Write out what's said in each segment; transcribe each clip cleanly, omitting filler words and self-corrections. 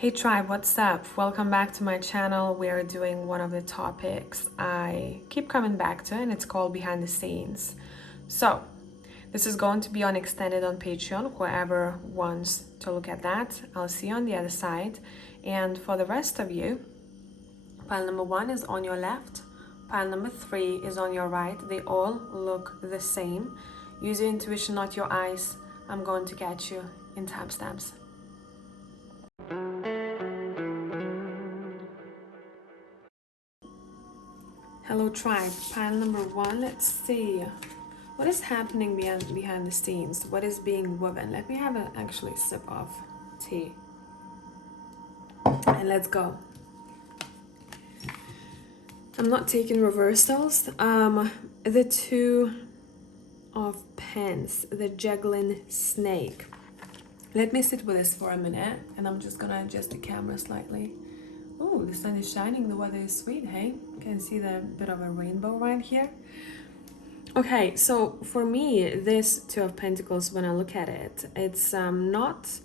Hey tribe, what's up? Welcome back to my channel. We are doing one of the topics I keep coming back to, and it's called Behind the Scenes. So, this is going to be on extended on Patreon, whoever wants to look at that. I'll see you on the other side. And for the rest of you, pile number 1 is on your left, pile number 3 is on your right. They all look the same. Use your intuition, not your eyes. I'm going to catch you in timestamps. Hello tribe, pile number 1, let's see. What is happening behind the scenes? What is being woven? Let me have a actually sip of tea. And let's go. I'm not taking reversals. The 2 of Pence, the juggling snake. Let me sit with this for a minute, and I'm just gonna adjust the camera slightly. Oh, the sun is shining, the weather is sweet, hey? You can see the bit of a rainbow right here. Okay, so for me, this 2 of Pentacles, when I look at it, it's not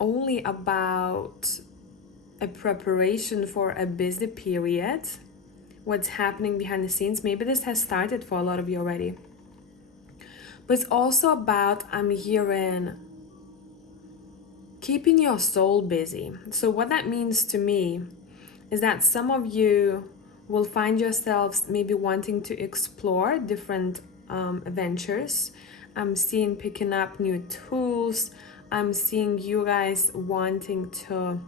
only about a preparation for a busy period, what's happening behind the scenes. Maybe this has started for a lot of you already. But it's also about, I'm hearing, keeping your soul busy. So what that means to me is that some of you will find yourselves maybe wanting to explore different ventures. I'm seeing picking up new tools. I'm seeing you guys wanting to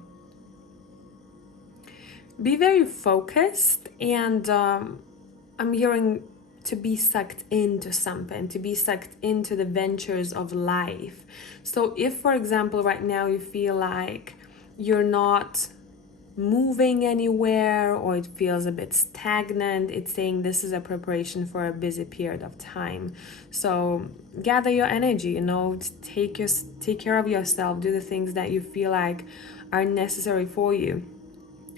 be very focused, and I'm hearing to be sucked into something, to be sucked into the ventures of life. So if, for example, right now you feel like you're not moving anywhere, or it feels a bit stagnant, it's saying this is a preparation for a busy period of time. So gather your energy, you know, take care of yourself, do the things that you feel like are necessary for you.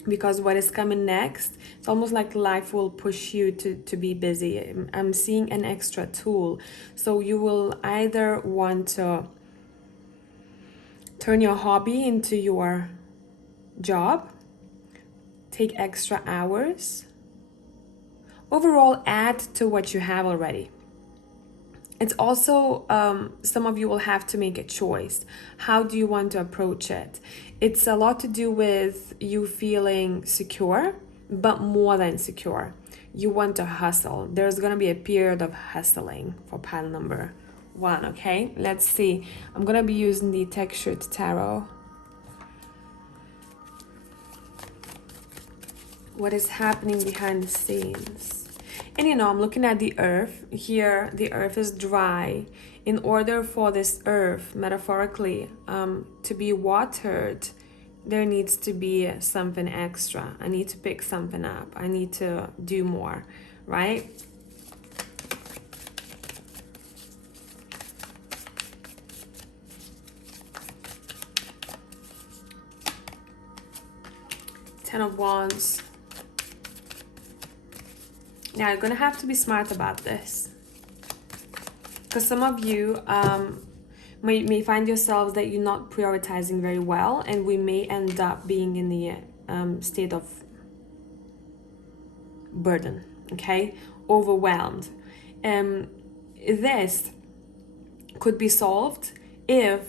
Because what is coming next, it's almost like life will push you to be busy. I'm seeing an extra tool. So you will either want to turn your hobby into your job, take extra hours, overall add to what you have already. It's also, some of you will have to make a choice. How do you want to approach it? It's a lot to do with you feeling secure, but more than secure. You want to hustle. There's going to be a period of hustling for pile number 1, okay? Let's see. I'm going to be using the Textured Tarot. What is happening behind the scenes? And you know, I'm looking at the earth here. The earth is dry. In order for this earth, metaphorically, to be watered, there needs to be something extra. I need to pick something up. I need to do more, right? Ten of Wands. Now, you're going to have to be smart about this. Because some of you may find yourselves that you're not prioritizing very well, and we may end up being in the state of burden, okay? Overwhelmed. This could be solved if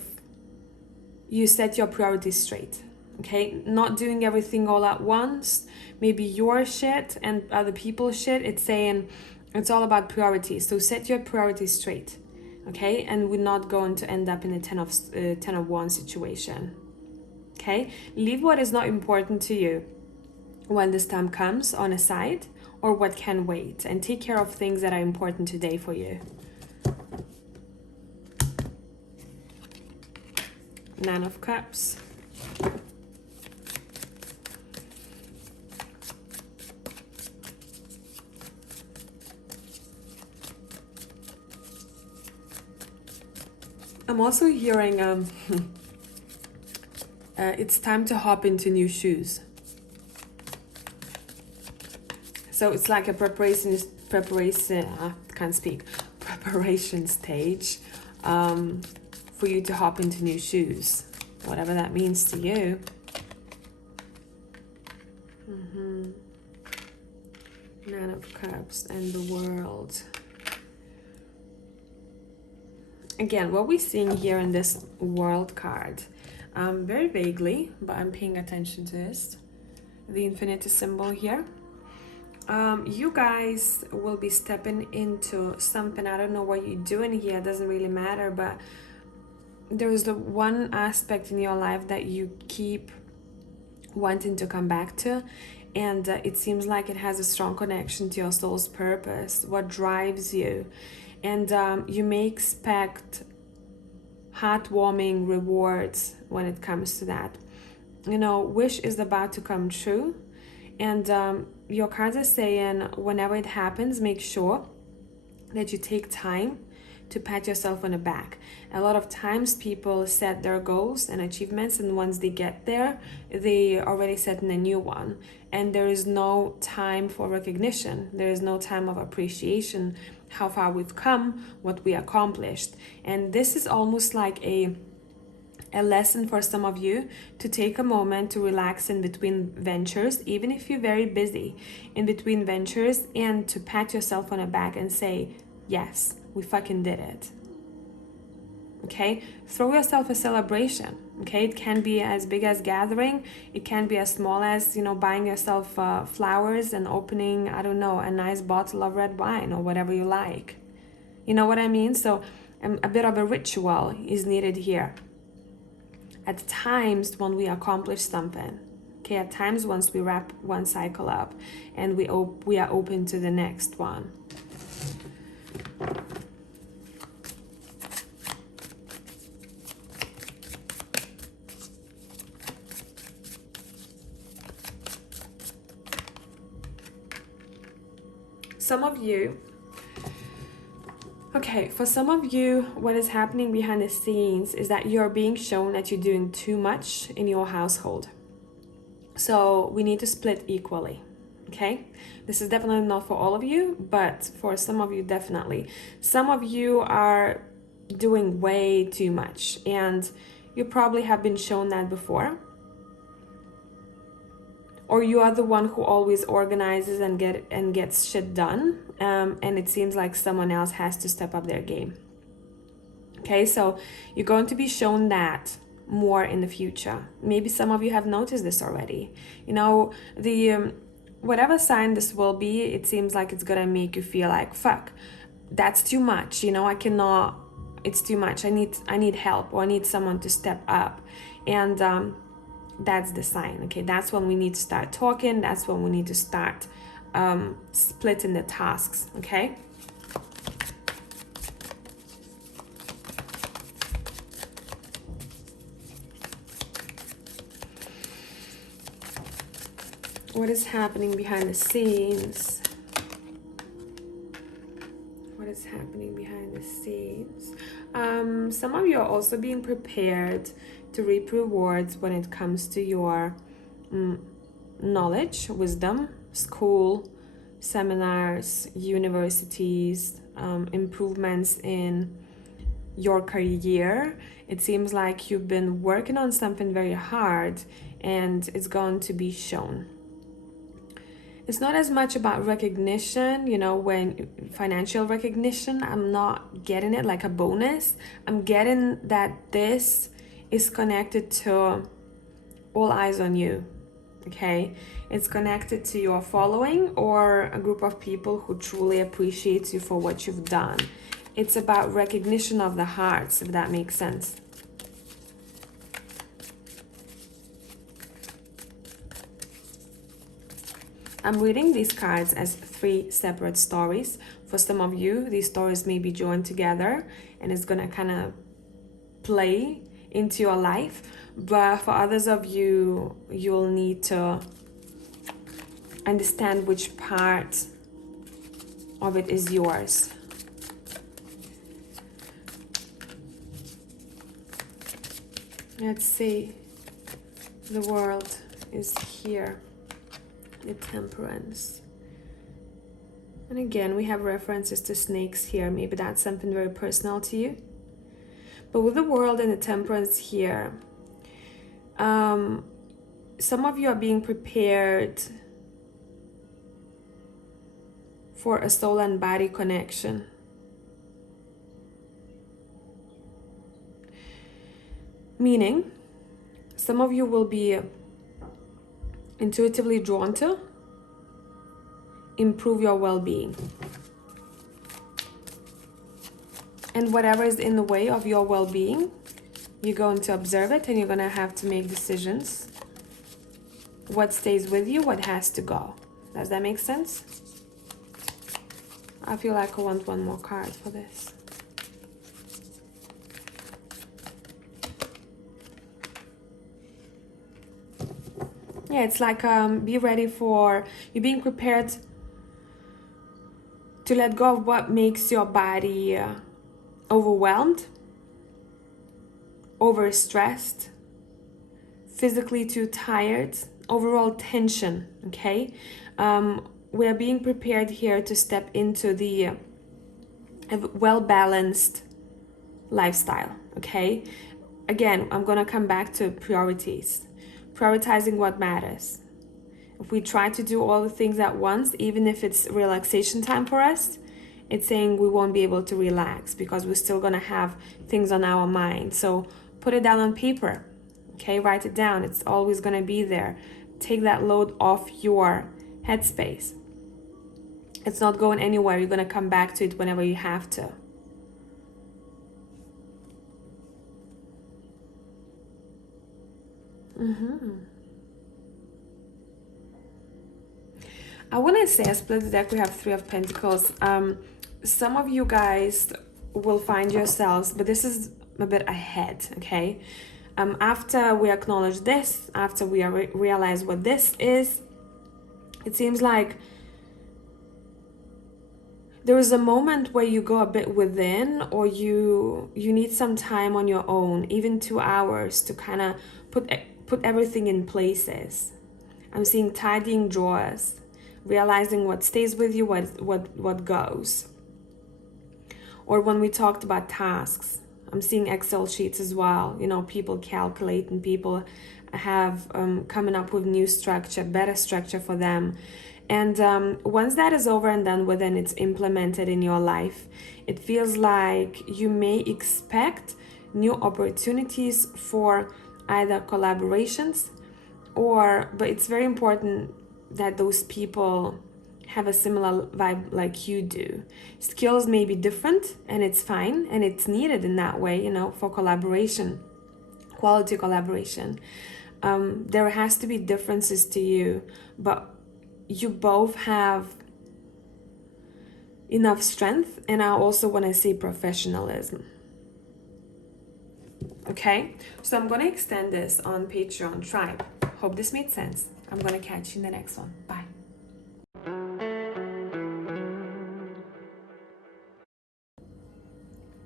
you set your priorities straight. Okay, not doing everything all at once, maybe your shit and other people's shit. It's saying it's all about priorities. So set your priorities straight, okay? And we're not going to end up in a 10 of Wands situation, okay? Leave what is not important to you when this time comes on a side, or what can wait, and take care of things that are important today for you. Nine of Cups. I'm also hearing it's time to hop into new shoes. So it's like a preparation stage for you to hop into new shoes, whatever that means to you. Nine of Cups and the World. Again, what we're seeing here in this World card, very vaguely, but I'm paying attention to this. The infinity symbol here. You guys will be stepping into something. I don't know what you're doing here, it doesn't really matter, but there's the one aspect in your life that you keep wanting to come back to, and it seems like it has a strong connection to your soul's purpose, what drives you, and you may expect heartwarming rewards when it comes to that. You know, wish is about to come true, and your cards are saying whenever it happens, make sure that you take time to pat yourself on the back. A lot of times people set their goals and achievements, and once they get there, they already set in a new one, and there is no time for recognition. There is no time of appreciation, how far we've come, what we accomplished. And this is almost like a lesson for some of you to take a moment to relax in between ventures, even if you're very busy in between ventures, and to pat yourself on the back and say, yes, we fucking did it. Okay, throw yourself a celebration. Okay, it can be as big as gathering, it can be as small as, you know, buying yourself flowers and opening, I don't know, a nice bottle of red wine or whatever you like. You know what I mean? So a bit of a ritual is needed here at times when we accomplish something. Okay, at times once we wrap one cycle up and we are open to the next one. Some of you, okay, for some of you, what is happening behind the scenes is that you're being shown that you're doing too much in your household. So we need to split equally, okay? This is definitely not for all of you, but for some of you, definitely. Some of you are doing way too much, and you probably have been shown that before. Or you are the one who always organizes and gets shit done, and it seems like someone else has to step up their game. Okay, so you're going to be shown that more in the future. Maybe some of you have noticed this already. You know, the whatever sign this will be, it seems like it's gonna make you feel like, fuck, that's too much. You know, I cannot. It's too much. I need help, or I need someone to step up, and that's the sign. Okay, that's when we need to start talking. That's when we need to start splitting the tasks. Okay. What is happening behind the scenes? What is happening behind the scenes? Some of you are also being prepared to reap rewards when it comes to your knowledge, wisdom, school, seminars, universities, improvements in your career. It seems like you've been working on something very hard, and it's going to be shown. It's not as much about recognition, you know, when financial recognition, I'm not getting it like a bonus. I'm getting that this is connected to all eyes on you, okay? It's connected to your following or a group of people who truly appreciates you for what you've done. It's about recognition of the hearts, if that makes sense. I'm reading these cards as 3 separate stories. For some of you, these stories may be joined together and it's gonna kind of play into your life. But for others of you, you'll need to understand which part of it is yours. Let's see. The World is here. The Temperance. And again, we have references to snakes here. Maybe that's something very personal to you. But with the World and the Temperance here, some of you are being prepared for a soul and body connection. Meaning, some of you will be intuitively drawn to improve your well-being. And whatever is in the way of your well-being, you're going to observe it and you're going to have to make decisions. What stays with you, what has to go. Does that make sense? I feel like I want one more card for this. Yeah, it's like be ready for, you're being prepared to let go of what makes your body overwhelmed, overstressed, physically too tired, overall tension, okay? We're being prepared here to step into the well-balanced lifestyle, okay? Again, I'm gonna come back to priorities. Prioritizing what matters. If we try to do all the things at once, even if it's relaxation time for us, it's saying we won't be able to relax because we're still gonna have things on our mind. So put it down on paper, okay? Write it down. It's always gonna be there. Take that load off your headspace. It's not going anywhere. You're gonna come back to it whenever you have to. I want to say, I split the deck, we have Three of Pentacles. Some of you guys will find yourselves, but this is a bit ahead, okay? After we acknowledge this, after we realize what this is, it seems like there is a moment where you go a bit within, or you need some time on your own, even 2 hours, to kind of put everything in places. I'm seeing tidying drawers, realizing what stays with you, what goes. Or when we talked about tasks, I'm seeing Excel sheets as well. You know, people calculate and people have coming up with new structure, better structure for them. And once that is over and done with and it's implemented in your life, it feels like you may expect new opportunities for either collaborations but it's very important that those people have a similar vibe like you do. Skills may be different and it's fine and it's needed in that way, you know, for collaboration, quality collaboration. There has to be differences to you, but you both have enough strength, and I also want to see professionalism. Okay, so I'm going to extend this on Patreon Tribe. Hope this made sense. I'm going to catch you in the next one. Bye.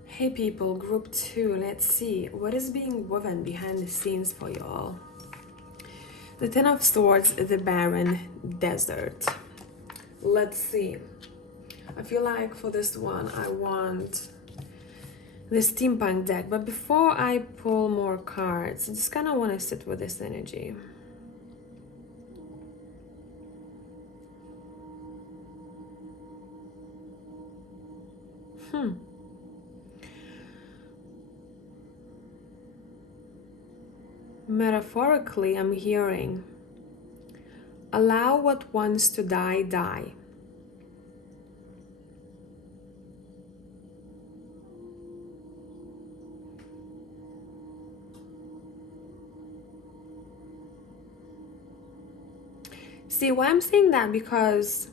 Hey people, group 2, let's see what is being woven behind the scenes for you all. The Ten of Swords, the barren desert. Let's see. I feel like for this one, I want the steampunk deck. But before I pull more cards, I just kind of want to sit with this energy. Metaphorically, I'm hearing, allow what wants to die, die. See, why I'm saying that, because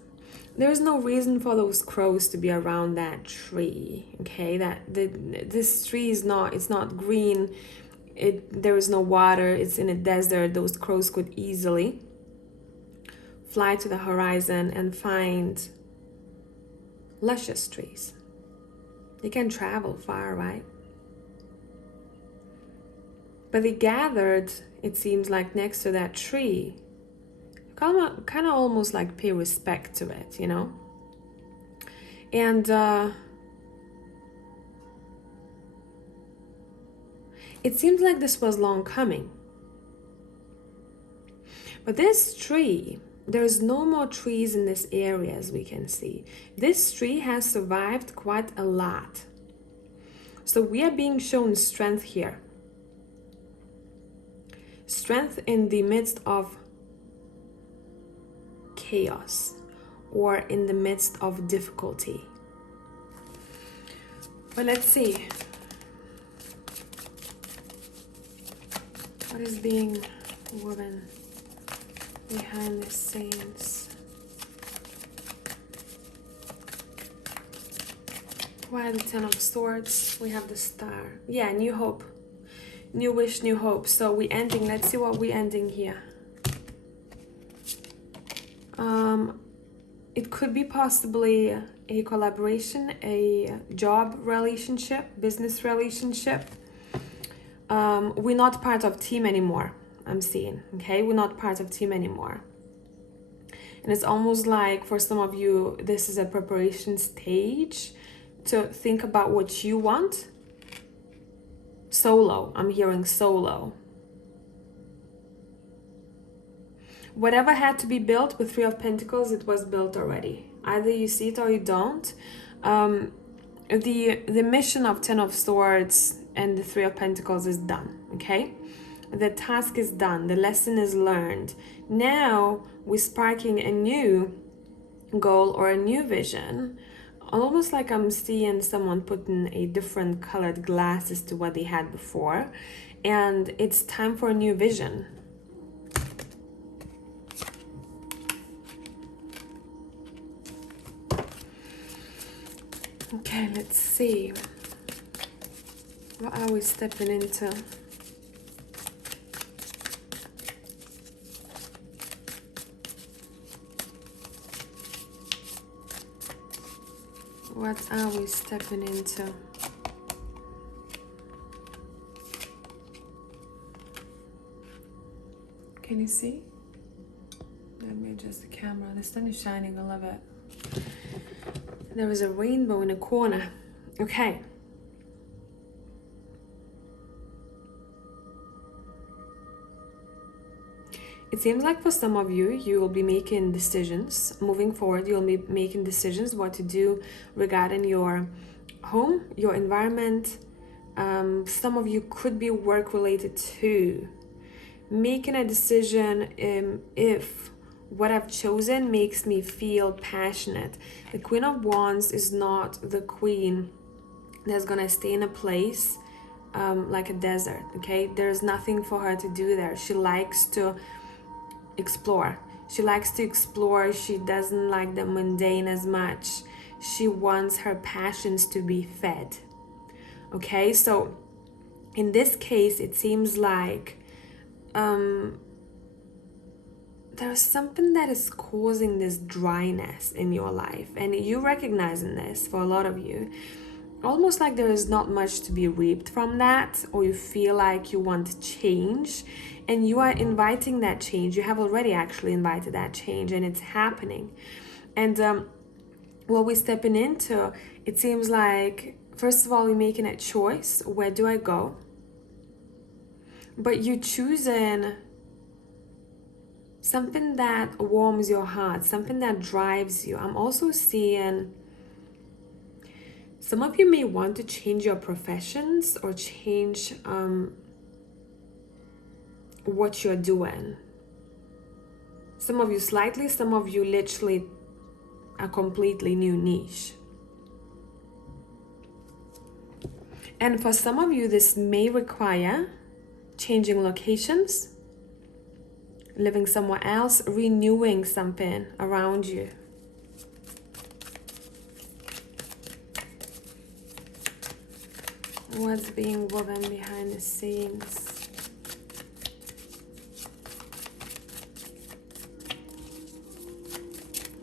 there's no reason for those crows to be around that tree, okay? This tree is not, it's not green. There is no water, it's in a desert. Those crows could easily fly to the horizon and find luscious trees. They can travel far, right? But they gathered, it seems like, next to that tree, kind of almost like pay respect to it, you know? And it seems like this was long coming. But this tree there's no more trees in this area, as we can see. This tree has survived quite a lot. So we are being shown strength here. Strength in the midst of chaos or in the midst of difficulty. But let's see. What is being woven behind the scenes? Why the Ten of Swords? We have the Star. Yeah, new hope. New wish, new hope. So we're ending. Let's see what we're ending here. It could be possibly a collaboration, a job relationship, business relationship. We're not part of team anymore, I'm seeing, okay? We're not part of team anymore. And it's almost like for some of you, this is a preparation stage to think about what you want. Solo, I'm hearing solo. Whatever had to be built with Three of Pentacles, it was built already. Either you see it or you don't. The mission of Ten of Swords and the Three of Pentacles is done, okay? The task is done. The lesson is learned. Now we're sparking a new goal or a new vision. Almost like I'm seeing someone putting a different colored glasses to what they had before. And it's time for a new vision. Okay, let's see. What are we stepping into? What are we stepping into? Can you see? Let me adjust the camera. The sun is shining, I love it. There is a rainbow in a corner. Okay. It seems like for some of you, you will be making decisions. Moving forward, you'll be making decisions what to do regarding your home, your environment. Some of you could be work related too. Making a decision if what I've chosen makes me feel passionate. The Queen of Wands is not the queen that's gonna stay in a place like a desert, okay? There's nothing for her to do there. She likes to explore. She likes to explore. She doesn't like the mundane as much. She wants her passions to be fed, okay? So in this case, it seems like there's something that is causing this dryness in your life, and you recognizing this for a lot of you, almost like there is not much to be reaped from that, or you feel like you want change and you are inviting that change. You have already actually invited that change and it's happening. And what we're stepping into, it seems like, first of all, you're making a choice. Where do I go? But you're choosing something that warms your heart, something that drives you. I'm also seeing some of you may want to change your professions or change what you're doing. Some of you slightly, some of you literally a completely new niche. And for some of you, this may require changing locations, living somewhere else, renewing something around you. What's being woven behind the scenes?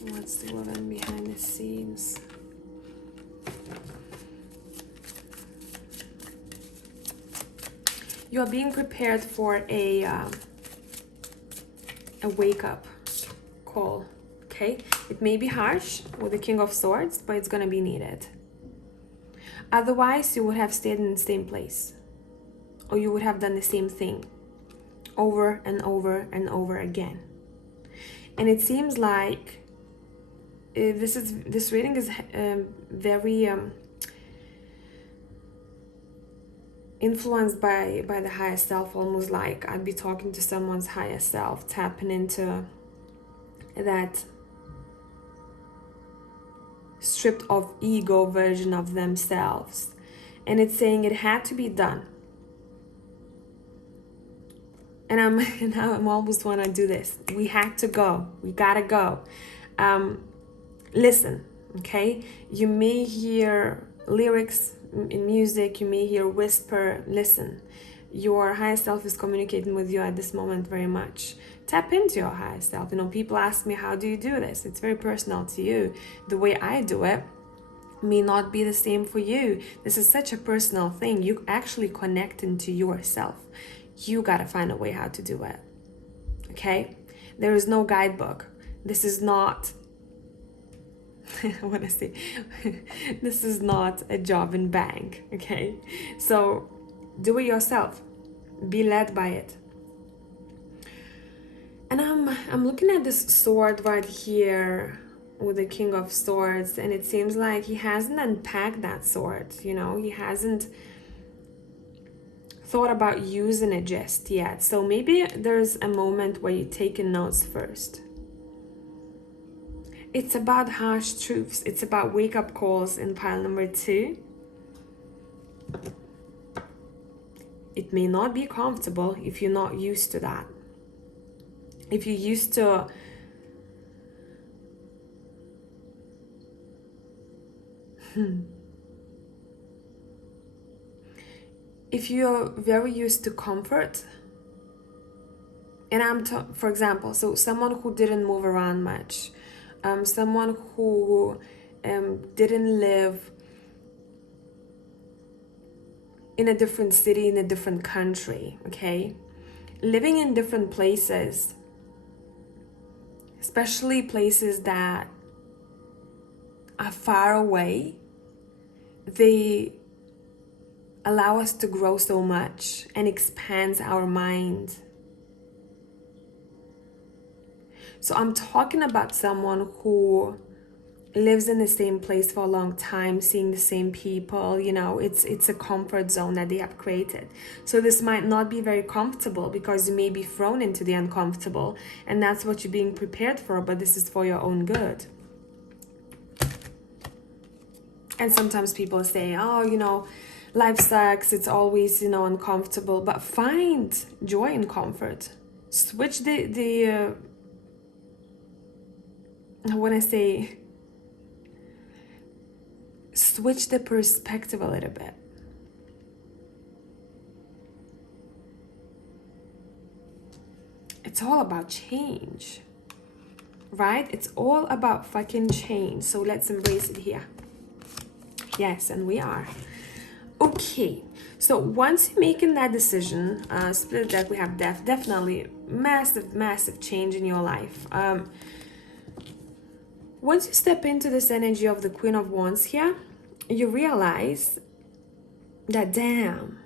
What's woven behind the scenes? You are being prepared for a wake-up call, okay? It may be harsh with the King of Swords, but it's gonna be needed. Otherwise, you would have stayed in the same place, or you would have done the same thing over and over and over again. And it seems like this reading is very influenced by the higher self, almost like I'd be talking to someone's higher self, tapping into that stripped of ego version of themselves. And it's saying it had to be done. And I'm almost want to do this. We had to go. We gotta go. Listen, okay? You may hear lyrics in music, you may hear whisper. Listen, your higher self is communicating with you at this moment very much. Tap into your higher self. You know, people ask me, how do you do this? It's very personal to you. The way I do it may not be the same for you. This is such a personal thing. You actually connecting to yourself. You gotta find a way how to do it. Okay? There is no guidebook. This is not I want to say this is not a job in bank, okay? So do it yourself. Be led by it. And I'm looking at this sword right here with the King of Swords, and it seems like he hasn't unpacked that sword, you know? He hasn't thought about using it just yet. So maybe there's a moment where you're taking notes first. It's about harsh truths. It's about wake-up calls in pile number 2. It may not be comfortable if you're not used to that. If you're used to if you're very used to comfort, and for example, so someone who didn't move around much, someone who didn't live in a different city, in a different country, okay? Living in different places, especially places that are far away, they allow us to grow so much and expands our mind. So I'm talking about someone who lives in the same place for a long time, seeing the same people, you know, it's a comfort zone that they have created. So this might not be very comfortable because you may be thrown into the uncomfortable, and that's what you're being prepared for, but this is for your own good. And sometimes people say, oh, you know, life sucks, it's always, you know, uncomfortable, but find joy and comfort. Switch switch the perspective a little bit. It's all about change, right? It's all about fucking change. So let's embrace it here. Yes, and we are. Okay, so once you're making that decision, split deck, we have definitely massive change in your life. Once you step into this energy of the Queen of Wands here, you realize that, damn,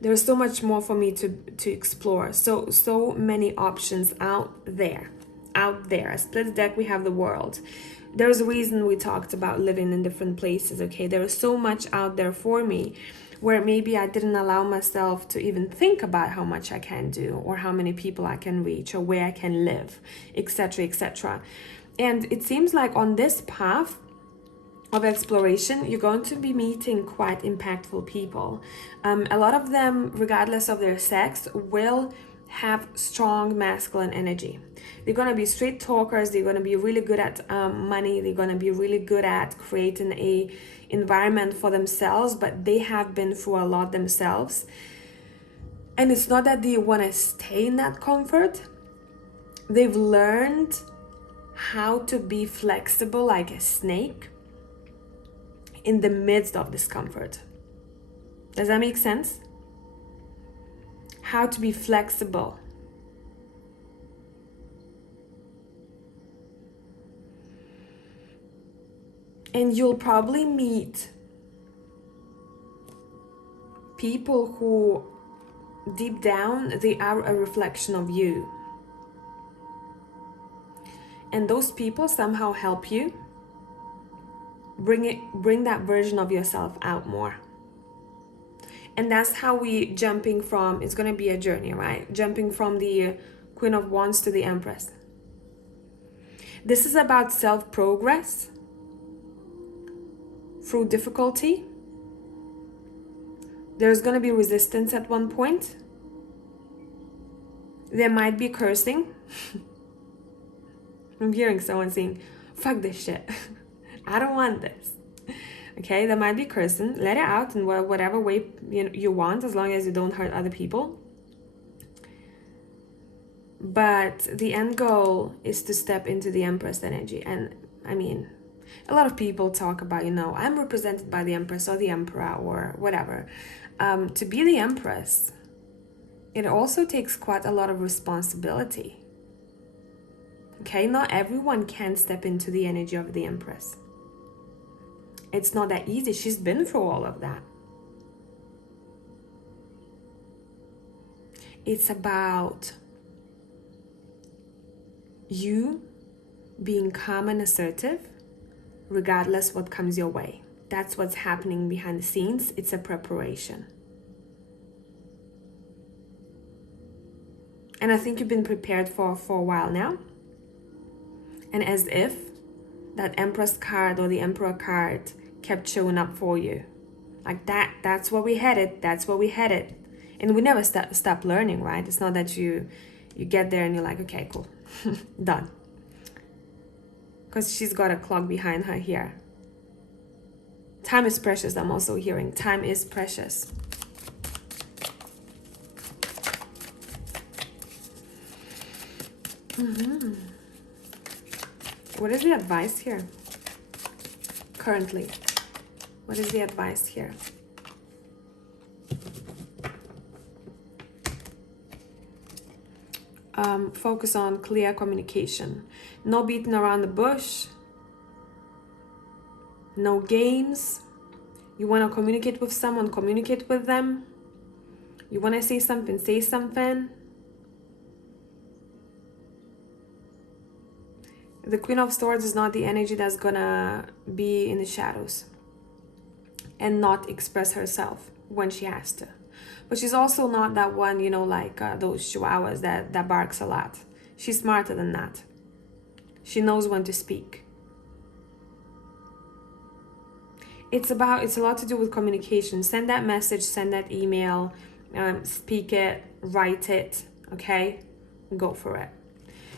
there's so much more for me to explore. So many options out there. A split deck, we have the World. There's a reason we talked about living in different places, okay? There is so much out there for me where maybe I didn't allow myself to even think about how much I can do, or how many people I can reach, or where I can live, etc., etc. And it seems like on this path of exploration, you're going to be meeting quite impactful people. A lot of them, regardless of their sex, will have strong masculine energy. They're going to be straight talkers. They're going to be really good at money. They're going to be really good at creating a environment for themselves, but they have been through a lot themselves. And it's not that they want to stay in that comfort. They've learned how to be flexible like a snake in the midst of discomfort. Does that make sense? How to be flexible. And you'll probably meet people who deep down, they are a reflection of you. And those people somehow help you bring that version of yourself out more. And that's how we jumping from, it's going to be a journey, right? Jumping from the Queen of Wands to the Empress. This is about self-progress through difficulty. There's going to be resistance at one point. There might be cursing. I'm hearing someone saying, fuck this shit. I don't want this. Okay, there might be cursing. Let it out in whatever way you want, as long as you don't hurt other people. But the end goal is to step into the Empress energy. And I mean, a lot of people talk about, I'm represented by the Empress or the Emperor or whatever. To be the Empress, it also takes quite a lot of responsibility. Okay, not everyone can step into the energy of the Empress. It's not that easy. She's been through all of that. It's about you being calm and assertive, regardless what comes your way. That's what's happening behind the scenes. It's a preparation. And I think you've been prepared for a while now. And as if that Empress card or the Emperor card kept showing up for you. Like that's where we headed. That's where we headed. And we never stop learning, right? It's not that you get there and you're like, okay, cool, done. Because she's got a clock behind her here. Time is precious, I'm also hearing. Time is precious. What is the advice here? Currently, what is the advice here? Focus on clear communication. No beating around the bush. No games. You want to communicate with someone, communicate with them. You want to say something, say something. The Queen of Swords is not the energy that's gonna be in the shadows and not express herself when she has to. But she's also not that one, like those chihuahuas that barks a lot. She's smarter than that. She knows when to speak. It's a lot to do with communication. Send that message, send that email, speak it, write it, okay? Go for it.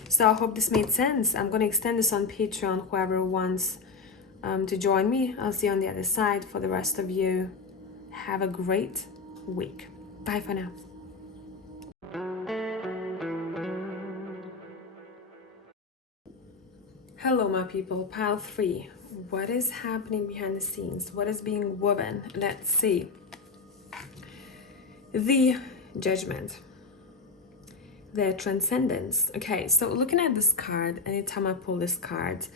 So I hope this made sense. I'm going to extend this on Patreon, whoever wants to join me. I'll see you on the other side. For the rest of you, have a great week. Bye for now. Hello, my people. Pile 3. What is happening behind the scenes? What is being woven? Let's see. The Judgment. The Transcendence. Okay, so looking at this card, anytime I pull this card,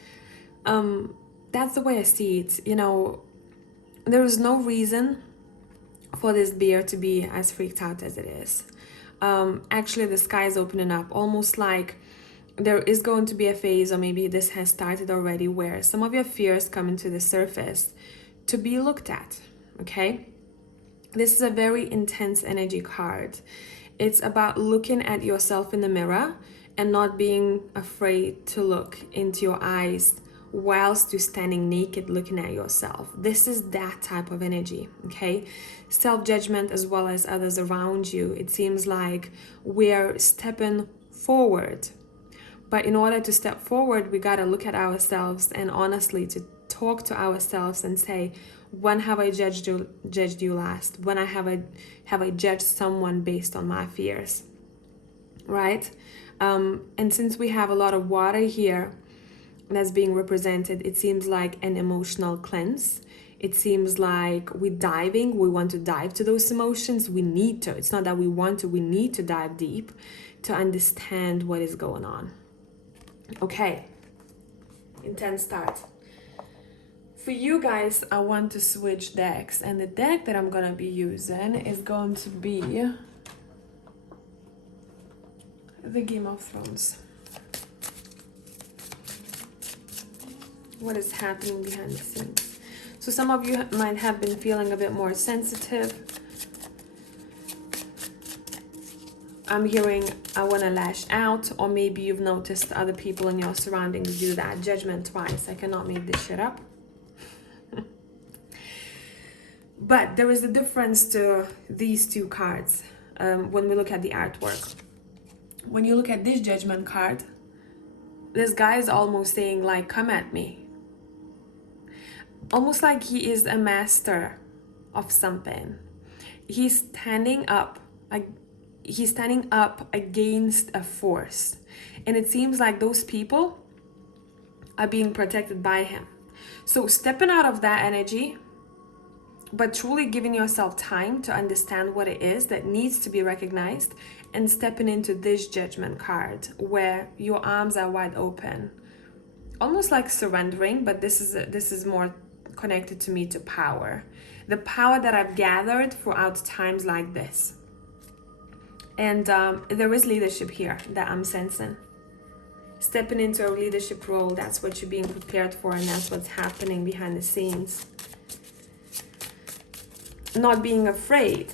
that's the way I see it. There is no reason for this bear to be as freaked out as it is. Actually, the sky is opening up, almost like there is going to be a phase, or maybe this has started already, where some of your fears come into the surface to be looked at, okay? This is a very intense energy card. It's about looking at yourself in the mirror and not being afraid to look into your eyes whilst you're standing naked looking at yourself. This is that type of energy, okay? Self-judgment as well as others around you. It seems like we're stepping forward. But in order to step forward, we gotta look at ourselves and honestly to talk to ourselves and say, when have I judged you last? When have I judged someone based on my fears, right? And since we have a lot of water here that's being represented, it seems like an emotional cleanse. It seems like we want to dive to those emotions. We need to. It's not that we want to, we need to dive deep to understand what is going on. Okay, intense start. For you guys, I want to switch decks, and the deck that I'm gonna be using is going to be the Game of Thrones. What is happening behind the scenes? So some of you might have been feeling a bit more sensitive. I'm hearing I want to lash out, or maybe you've noticed other people in your surroundings do that. Judgment twice. I cannot make this shit up. But there is a difference to these two cards when we look at the artwork. When you look at this Judgment card, this guy is almost saying like, come at me. Almost like he is a master of something. He's standing up, like he's standing up against a force. And it seems like those people are being protected by him. So stepping out of that energy, but truly giving yourself time to understand what it is that needs to be recognized, and stepping into this Judgment card where your arms are wide open, almost like surrendering. But this is more connected to me to power, the power that I've gathered throughout times like this. And there is leadership here that I'm sensing. Stepping into a leadership role, that's what you're being prepared for, and that's what's happening behind the scenes. Not being afraid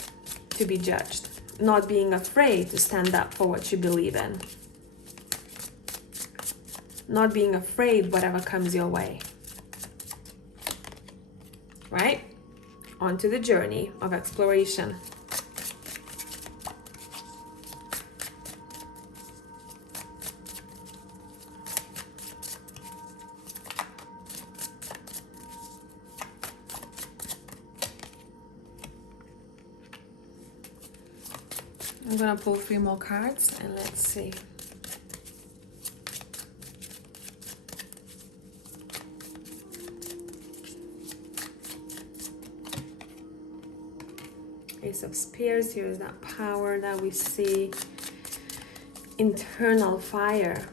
to be judged, not being afraid to stand up for what you believe in, not being afraid whatever comes your way. Right? Onto the journey of exploration. I'm gonna pull 3 more cards and let's see. Ace of Spears, here is that power that we see. Internal fire.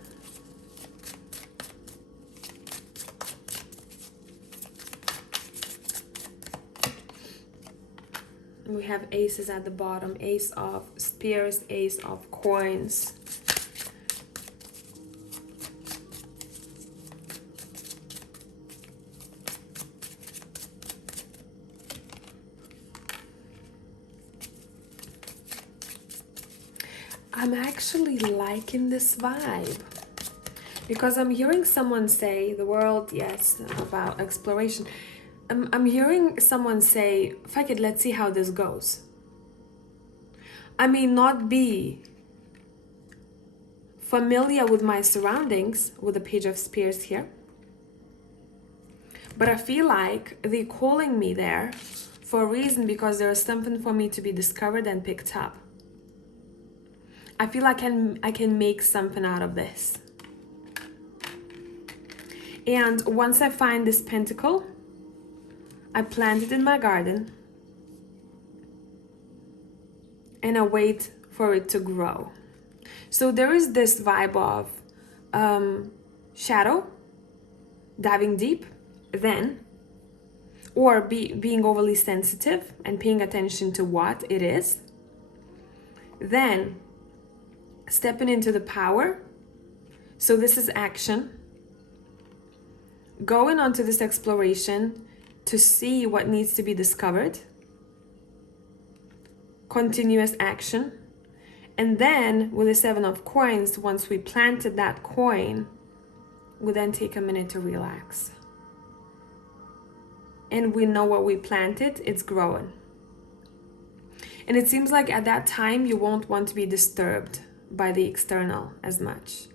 We have aces at the bottom, Ace of Spears, Ace of Coins. I'm actually liking this vibe because I'm hearing someone say the world, yes, about exploration. I'm hearing someone say, fuck it, let's see how this goes. I may not be familiar with my surroundings with the Page of Spears here, but I feel like they're calling me there for a reason, because there is something for me to be discovered and picked up. I feel like I can make something out of this. And once I find this pentacle, I plant it in my garden and I wait for it to grow. So there is this vibe of shadow, diving deep, then, or being overly sensitive and paying attention to what it is, then stepping into the power. So this is action, going on to this exploration to see what needs to be discovered, continuous action, and then with the 7 of Coins, once we planted that coin, we then take a minute to relax. And we know what we planted, it's growing. And it seems like at that time you won't want to be disturbed by the external as much.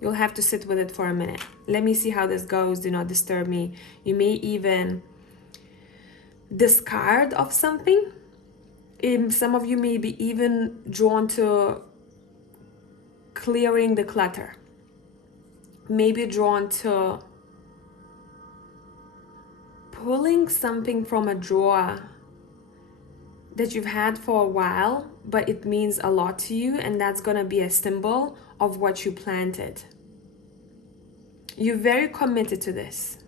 You'll have to sit with it for a minute. Let me see how this goes, do not disturb me. You may even discard of something. Some of you may be even drawn to clearing the clutter. Maybe drawn to pulling something from a drawer that you've had for a while, but it means a lot to you, and that's gonna be a symbol of what you planted. You're very committed to this.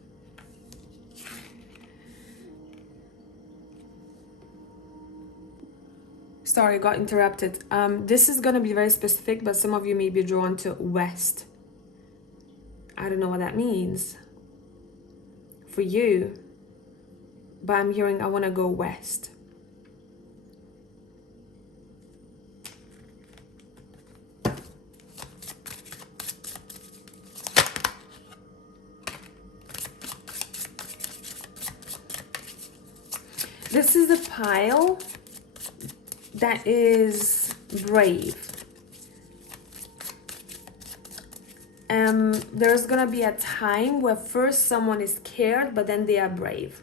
Sorry, got interrupted. This is gonna be very specific, but some of you may be drawn to west. I don't know what that means. for you, but I'm hearing I want to go west. This is a pile that is brave. There's gonna be a time where first someone is scared, but then they are brave.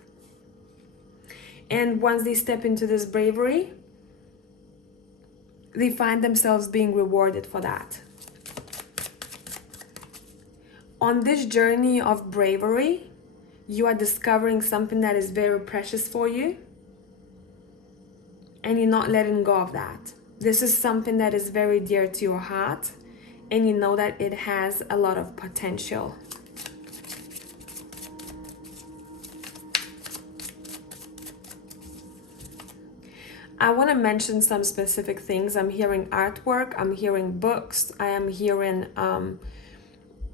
And once they step into this bravery, they find themselves being rewarded for that. On this journey of bravery, you are discovering something that is very precious for you, and you're not letting go of that. This is something that is very dear to your heart, and you know that it has a lot of potential. I want to mention some specific things. I'm hearing artwork, I'm hearing books, I am hearing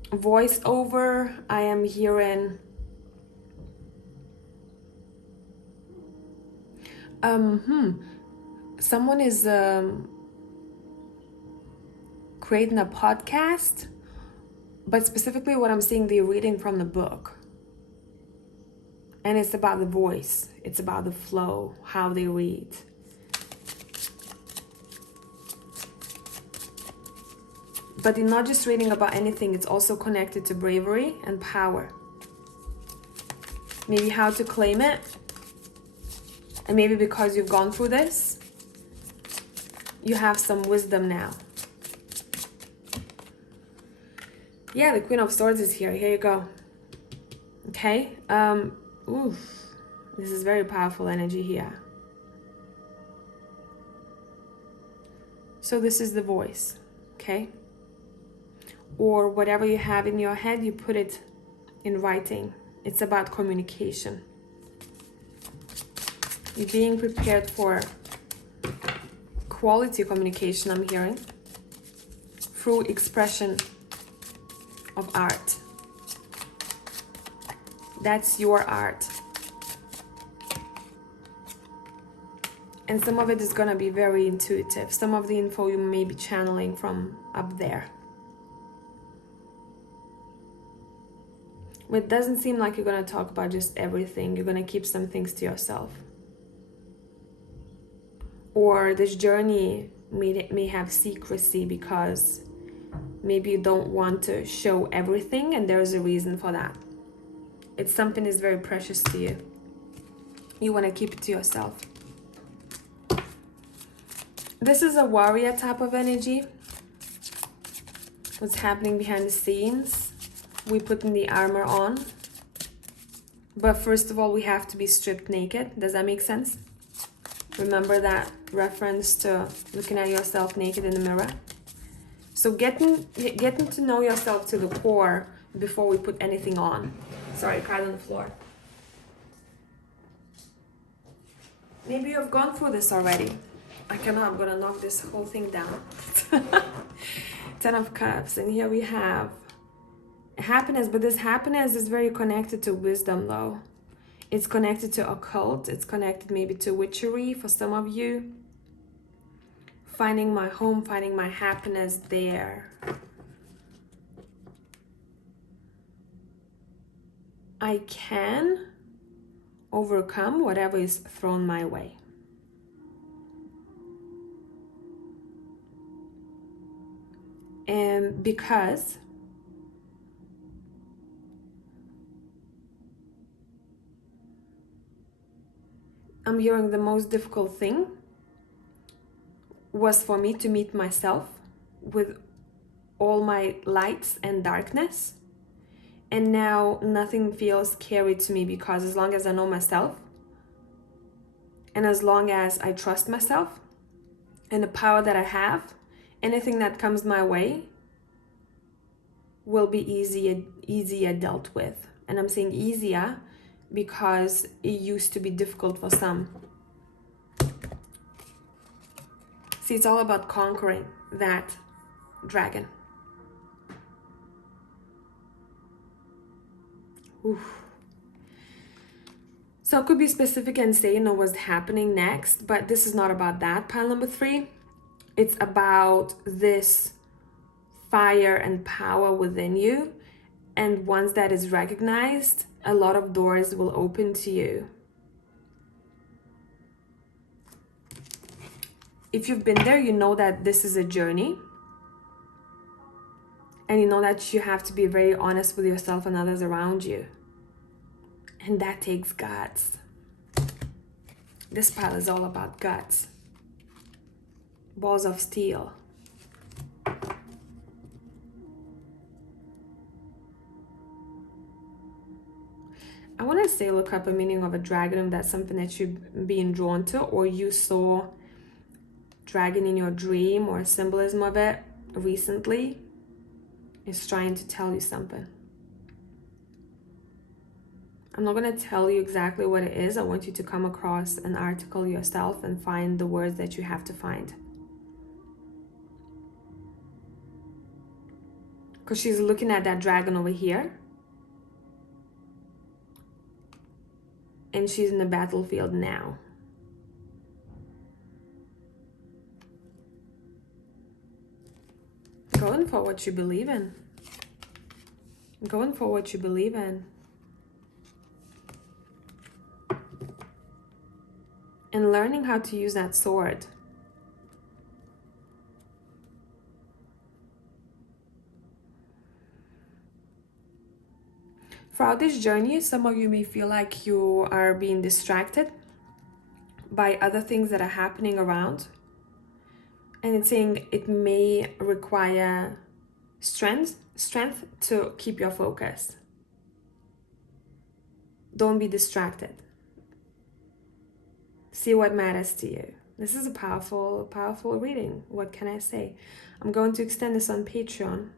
voiceover, I am hearing someone is creating a podcast, but specifically what I'm seeing, they're reading from the book. And it's about the voice, it's about the flow, how they read. But they're not just reading about anything, it's also connected to bravery and power. Maybe how to claim it. And maybe because you've gone through this, you have some wisdom now. Yeah, the Queen of Swords is here. Here you go. Okay. This is very powerful energy here. So this is the voice, okay? Or whatever you have in your head, you put it in writing. It's about communication. You're being prepared for quality communication, I'm hearing, through expression of art. That's your art. And some of it is gonna be very intuitive. Some of the info you may be channeling from up there. It doesn't seem like you're gonna talk about just everything. You're gonna keep some things to yourself. Or this journey may have secrecy because maybe you don't want to show everything, and there's a reason for that. It's something that's very precious to you. You want to keep it to yourself. This is a warrior type of energy. What's happening behind the scenes. We're putting the armor on. But first of all, we have to be stripped naked. Does that make sense? Remember that reference to looking at yourself naked in the mirror? So getting to know yourself to the core before we put anything on. Sorry, card on the floor. Maybe you have gone through this already. I cannot, I'm gonna knock this whole thing down. 10 of Cups, and here we have happiness, but this happiness is very connected to wisdom though. It's connected to occult, it's connected maybe to witchery for some of you. Finding my home, finding my happiness there. I can overcome whatever is thrown my way. And because I'm hearing the most difficult thing was for me to meet myself with all my lights and darkness. And now nothing feels scary to me, because as long as I know myself and as long as I trust myself and the power that I have, anything that comes my way will be easier dealt with. And I'm saying easier because it used to be difficult for some. See, it's all about conquering that dragon. Oof. So I could be specific and say, what's happening next, but this is not about that. Pile number 3, it's about this fire and power within you. And once that is recognized, a lot of doors will open to you. If you've been there, you know that this is a journey. And you know that you have to be very honest with yourself and others around you. And that takes guts. This pile is all about guts. Balls of steel. I want to say look up a meaning of a dragon if that's something that you've been drawn to, or you saw dragon in your dream, or a symbolism of it recently. It's trying to tell you something. I'm not going to tell you exactly what it is. I want you to come across an article yourself and find the words that you have to find. Because she's looking at that dragon over here. And she's in the battlefield now. Going for what you believe in. Going for what you believe in. And learning how to use that sword. Throughout this journey, some of you may feel like you are being distracted by other things that are happening around. And it's saying it may require strength to keep your focus. Don't be distracted. See what matters to you. This is a powerful reading. What can I say? I'm going to extend this on Patreon.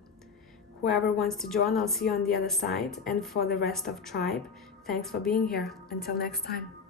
Whoever wants to join, I'll see you on the other side. And for the rest of Tribe, thanks for being here. Until next time.